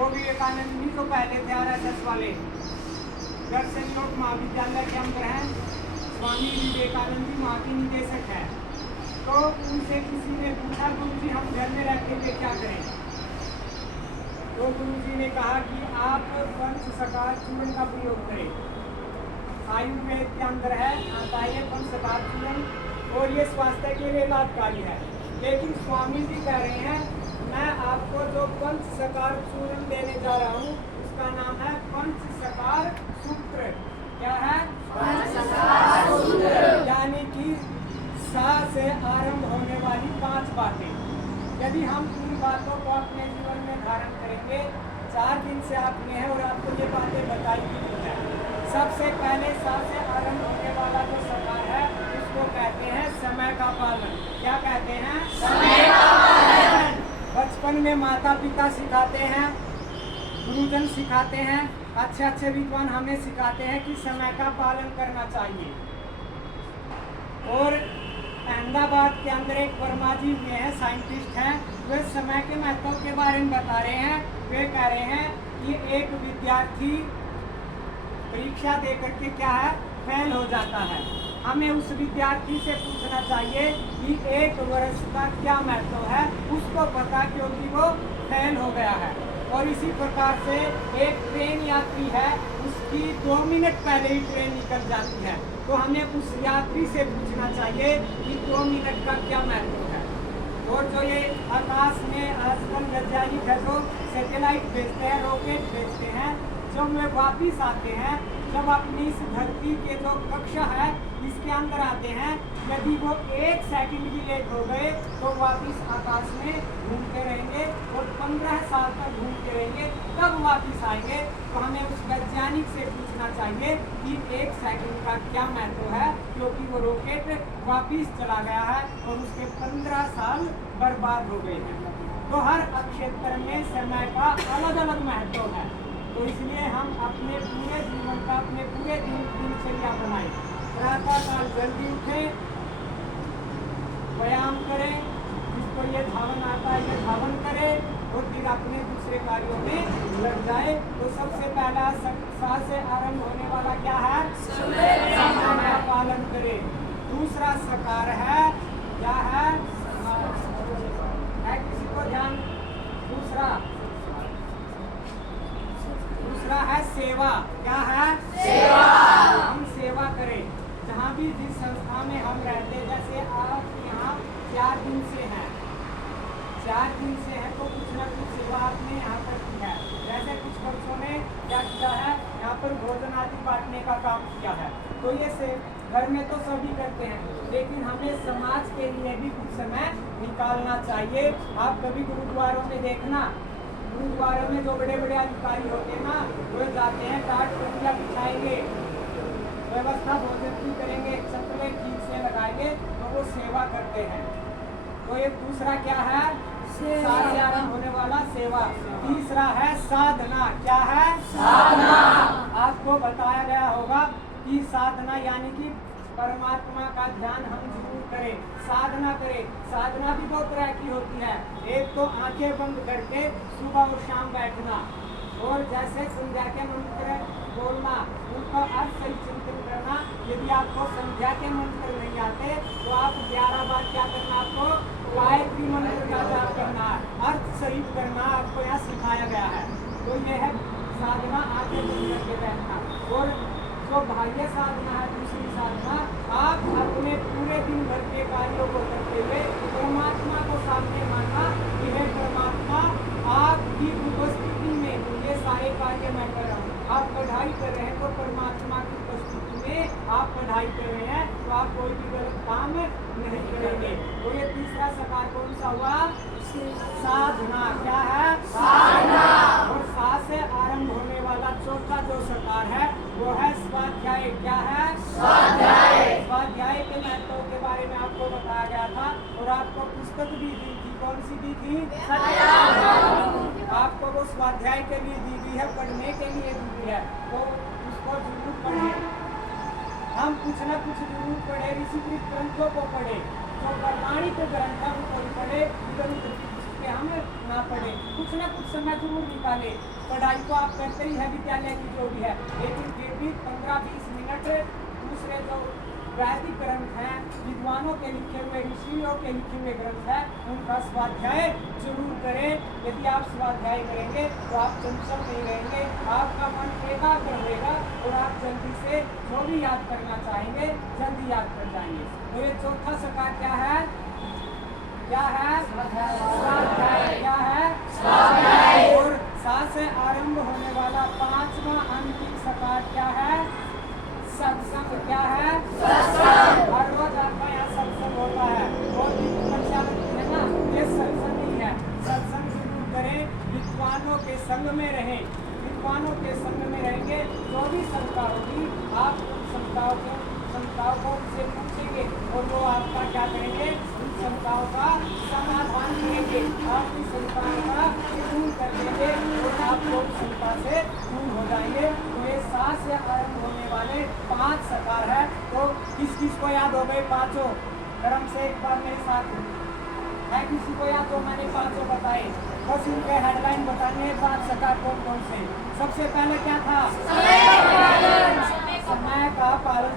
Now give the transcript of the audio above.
वो विवेकानंद जी तो पहले थे RSS वाले, दर्शन योग महाविद्यालय के अंदर हैं, स्वामी विवेकानंद जी वहाँ के निदेशक है। तो उनसे किसी ने पूछा, गुरु जी हम घर में रहते हुए क्या करें? तो गुरु जी ने कहा कि आप पंचसकार चूर्ण का प्रयोग करें। आयुर्वेद के अंदर है, आता है पंचसकार चूर्ण, और ये स्वास्थ्य के लिए लाभकारी है। लेकिन स्वामी जी कह रहे हैं मैं आपको जो पंचसकार चूर्ण देने जा रहा हूँ उसका नाम है पंचसकार सूत्र। क्या है? पंचसकार सूत्र, यानी कि सा से आरंभ होने वाली 5 बातें। यदि हम इन बातों को अपने जीवन में धारण करेंगे, 4 दिन से आपने है और आपको ये बातें बताई भी है। सबसे पहले सा से आरंभ होने वाला जो सकार है उसको कहते हैं समय का पालन। क्या कहते हैं? समय का पालन। बचपन में माता पिता सिखाते हैं, गुरुजन सिखाते हैं, अच्छे अच्छे विद्वान हमें सिखाते हैं कि समय का पालन करना चाहिए। और अहमदाबाद के अंदर एक वर्मा जी हुए हैं, साइंटिस्ट हैं, वे समय के महत्व के बारे में बता रहे हैं। वे कह रहे हैं कि एक विद्यार्थी परीक्षा दे करके क्या है, फेल हो जाता है। हमें उस विद्यार्थी से पूछना चाहिए कि 1 वर्ष का क्या महत्व है, उसको पता क्योंकि वो फेल हो गया है। और इसी प्रकार से एक ट्रेन यात्री है, उसकी 2 मिनट पहले ही ट्रेन निकल जाती है, तो हमें उस यात्री से पूछना चाहिए कि 2 मिनट का क्या महत्व है। और जो ये आकाश में आजकल वैज्ञानिक है जो सैटेलाइट भेजते हैं, रॉकेट भेजते हैं, जब वे वापिस आते हैं, जब अपनी इस धरती के जो कक्षा है इसके अंदर आते हैं, यदि वो 1 सेकंड भी लेट हो गए तो वापिस आकाश में घूमते रहेंगे और 15 साल तक घूमते रहेंगे, तब वापिस आएंगे। तो हमें उस वैज्ञानिक से पूछना चाहिए कि 1 सेकंड का क्या महत्व है, क्योंकि वो रॉकेट वापिस चला गया है और उसके 15 साल बर्बाद हो गए हैं। तो हर क्षेत्र में समय का अलग अलग महत्व है। तो इसलिए हम अपने पूरे जीवन का, अपने पूरे दिनचर्या बनाएं। प्रातः काल जल्दी उठें, व्यायाम करें, जिसको ये धावन आता है ये धावन करें और फिर अपने दूसरे कार्यों में लग जाए। तो सबसे पहला सा से आरंभ होने वाला क्या है? समय का पालन करें। दूसरा सकार है, क्या है? किसी को ध्यान? दूसरा है सेवा। क्या है? सेवा। हम सेवा करें जहाँ भी, जिस संस्था में हम रहते हैं। जैसे आप यहाँ 4 दिन से हैं, 4 दिन से है तो कुछ ना कुछ सेवा आपने यहाँ पर की है। जैसे कुछ बच्चों ने क्या किया है, यहाँ पर भोजन आदि बांटने का काम किया है। तो ये से घर में तो सभी करते हैं, लेकिन हमें समाज के लिए भी कुछ समय निकालना चाहिए। आप कभी गुरुद्वारों में देखना, गुरुद्वारों में जो बड़े बड़े अधिकारी होते हैं ना, वो जाते हैं, टाट टोपियाँ बिछाएंगे, व्यवस्था भोजन की करेंगे, छत्र ठीक से लगाएंगे, तो वो सेवा करते हैं। तो ये दूसरा क्या है? सा से आरंभ होने वाला सेवा। तीसरा है साधना। क्या है? साधना। आपको बताया गया होगा कि साधना यानी कि परमात्मा का ध्यान हम जरूर करें, साधना करें। साधना भी 2 तरह की होती है। एक तो आंखें बंद करके सुबह और शाम बैठना, और जैसे संध्या के मंत्र बोलना, उनका अर्थ सही चिंतन करना। यदि आपको संध्या के मंत्र नहीं आते तो आप 11 बार क्या करना, आपको गायत्री मंत्र का जाप करना, अर्थ सही करना आपको यहाँ सिखाया गया है। तो यह है साधना, आंखें बंद करके बैठना। और जो बाह्य साधना है, दूसरी साधना, आप अपने पूरे दिन भर के कार्यों को करते हुए परमात्मा को सामने मानना कि हे परमात्मा, आपकी उपस्थिति में ये सारे कार्य मैं कर रहा हूँ। आप पढ़ाई कर रहे हैं तो परमात्मा की उपस्थिति में आप पढ़ाई कर रहे हैं, तो आप कोई भी गलत काम नहीं करेंगे। तो ये तीसरा सकार कौन सा हुआ? साधना। क्या है? साधना। और सा से आरंभ होने वाला चौथा जो सकार है वो है स्वाध्याय। क्या है? स्वाध्याय। स्वाध्याय के महत्व के बारे में आपको बताया गया था और आपको पुस्तक भी दी थी। कौन सी दी थी? आपको वो स्वाध्याय के लिए दी गई है, पढ़ने के लिए दी गई है, तो उसको जरूर पढ़िए। हम कुछ न कुछ जरूर पढ़े, ऋषिकृत ग्रंथों को पढ़े, जो प्रमाणित ग्रंथ को पढ़े, के हम ना पढ़े, कुछ ना कुछ समय जरूर निकाले। पढ़ाई को आप करते ही है, विद्यालय की जो भी है, लेकिन फिर भी 15-20 मिनट दूसरे जो वैदिक ग्रंथ हैं, विद्वानों के लिखे हुए, ऋषियों के लिखे हुए ग्रंथ हैं, उनका स्वाध्याय जरूर करें। यदि आप स्वाध्याय करेंगे तो आप चंचल नहीं रहेंगे, आपका मन एकाग्र रहेगा और आप जल्दी से जो भी याद करना चाहेंगे जल्दी याद कर जाएंगे। तो ये चौथा सकार क्या है? क्या है? स्वाध्याय। क्या है? स्वाध्याय। और सा से आरंभ होने वाला 5वां अंतिम सकार क्या है? सत्संग। क्या है? सत्संग। हर रोज आपका यहाँ सत्संग होता है, और परीक्षा है ना, ये सत्संग ही है। सत्संग जरूर करें, विद्वानों के संग में रहें। विद्वानों के संग में रहेंगे, जो भी शंका होगी आप उन शंकाओं को उनसे पूछेंगे और वो आपका क्या करेंगे? उन शंकाओं का समाधान करेंगे, आपकी शंकाओं का दूर कर देंगे और आप लोग शंका से दूर हो जाएंगे। तो ये सा से आरंभ होने वाले 5 सकार है। तो किस किस को याद हो गए पांचों? क्रम से एक बार मेरे साथ है, किसी को याद हो? मैंने 5 बताए, बस इनके हेडलाइन बताने 5 सकार कौन कौन से। सबसे पहले क्या था? समय का पालन।